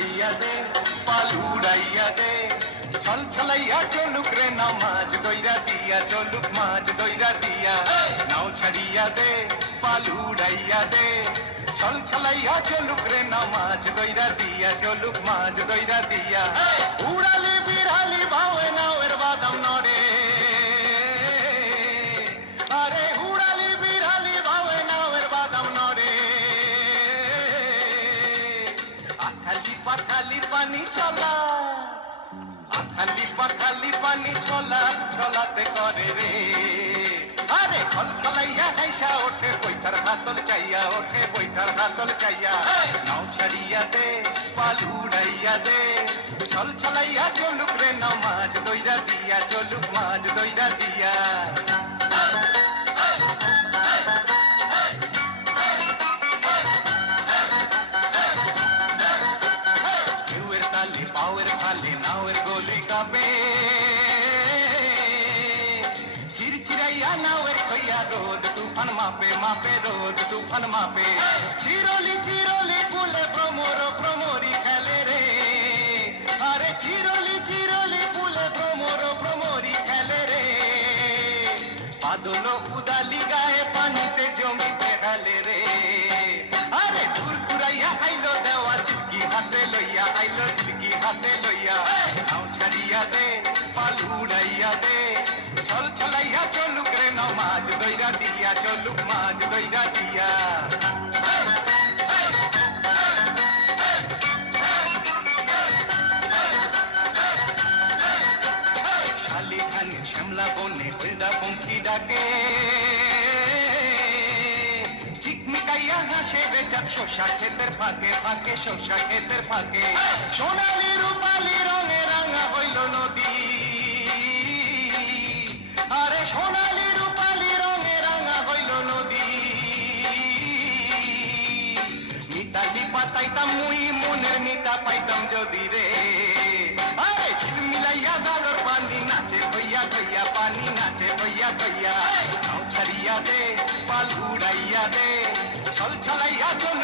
ছাড়িয়া দে পাল উড়াইয়া দে ছল ছলাইয়া চলুক রে নাও মাছ দইরা দিয়া চলুক মাছ দইরা দিয়া নাও ছাড়িয়া দে পাল উড়াইয়া দে ছল ছলাইয়া চলুক রে নাও মাছ দইরা দিয়া চলুক মাছ দইরা দিয়া উড়ালি বিড়ালি ভাবে নাওয়ের বাদাম নরে আরে উড়ালি বিড়ালি ভাবে নাওয়ের বাদাম নরে আথালি পাথালি পানি চলা আথালি পাথালি পানি চলা চলাতে করে রে আরে খলখলাইয়া হাইসা ওঠে বৈঠার হাতল চাইয়া ওঠে বৈঠার হাতল চাইয়া নাও ছাড়িয়া দে পাল উড়াইয়া দে ছল ছলাইয়া চলুক রে নাও মাছ দইরা দিয়া চলুক মাছ দইরা দিয়া ঢেউয়ের তালে পাওয়ের ফালে নাওয়ের গলি কাঁপে চিরচিরাইয়া নাওয়ের ছইয়া রোদ তুফান মাপে মাপে রোদ তুফান মাপে চিরলি চিরলি কুলে ভ্রমর ভ্রমরি খেলে রে আরে চিরলি চিরলি কুলে ভ্রমর ভ্রমরি খেলে রে বাদল উদালি গায়ে পানিতে জমিতে হেলে রে আরে দূর দূরাইয়া আইলো দেওয়া চিটকি হাতে লইয়া আইলো চিটকি হাতে লইয়া নাও ছাড়িয়া দে পাল উড়াইয়া দে ছল ছলাইয়া চলুক রে নাও মাছ দইরা দিয়া চলুক মাছ দইরা দিয়া শালি খানি শ্যামলা বনে হলদা পঙ্খি ডাকে চিকমিকাইয়া হাসে বেচাত শোষা ক্ষেতের ফাঁকে ফাঁকে শোষা ক্ষেতের ফাঁকে সোনালি রূপালি রঙে রাঙা হইল নদী আরে সোনালি রূপালি রঙে রাঙা হইল নদী মিতালি পাতাইতাম মুই মনের মিতা পাইতাম যদি রে আরে ঝিলমিলাইয়া জালর পানি নাচে ভইয়া ভইয়া পানি নাচে ভইয়া ভইয়া নাও ছাড়িয়া দে পাল উড়াইয়া দে ছল ছলাইয়া চল